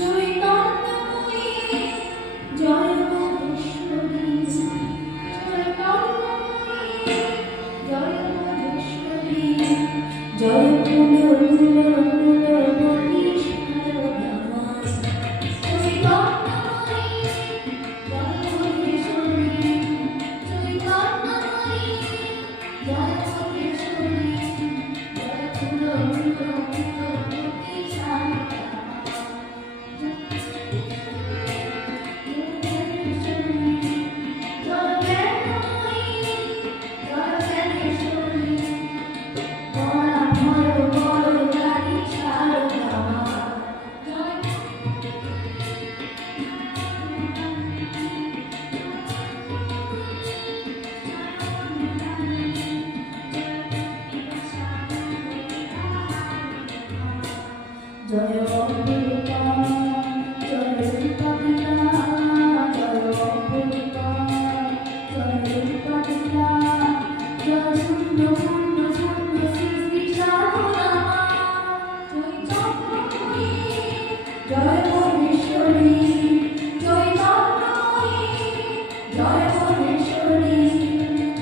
চৈতন্যময়ী জয় মহেশ্বরী, চৈতন্যময়ী জয় মহেশ্বরী, জয় কুল কুল কুল মণি সারদামা। চৈতন্যময়ী জয় মহেশ্বরী, চৈতন্যময়ী জয় মহেশ্বরী, জয় কুল কুল কুল মণি সারদামা। জয় অমৃতা জয় রূপবিতা, জয় অমৃতা জয় রূপবিতা, জয় শূন্য শূন্য শূন্য শ্রী শ্রী সারদামা। চৈতন্যময়ী জয় মহেশ্বরী, চৈতন্যময়ী জয় মহেশ্বরী,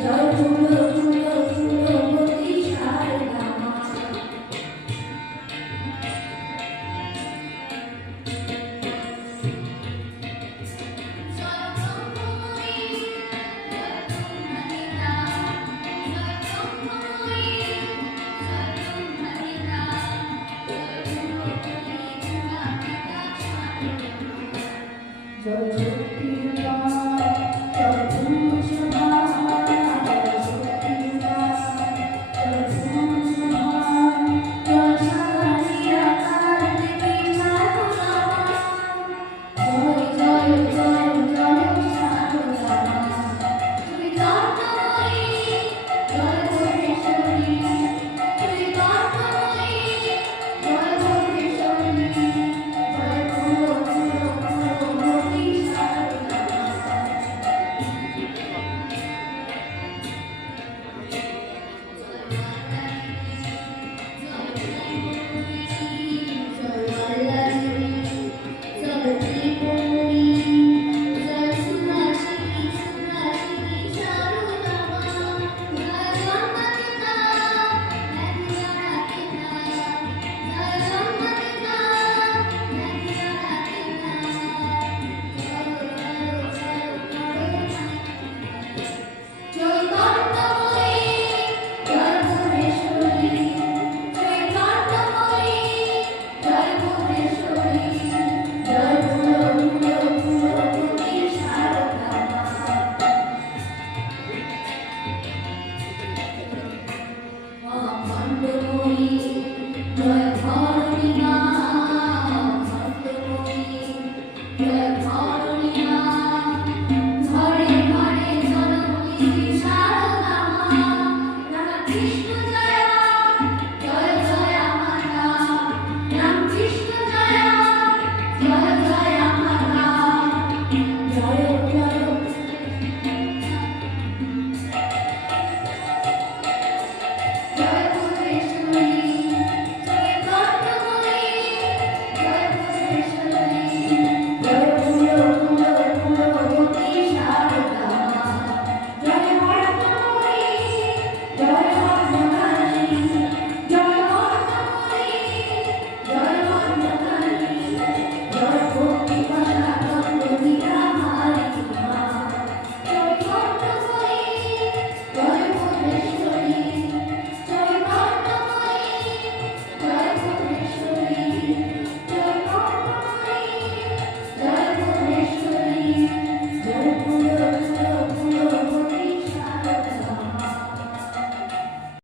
জয় কুল কুল কুল মণি সারদামা। জয়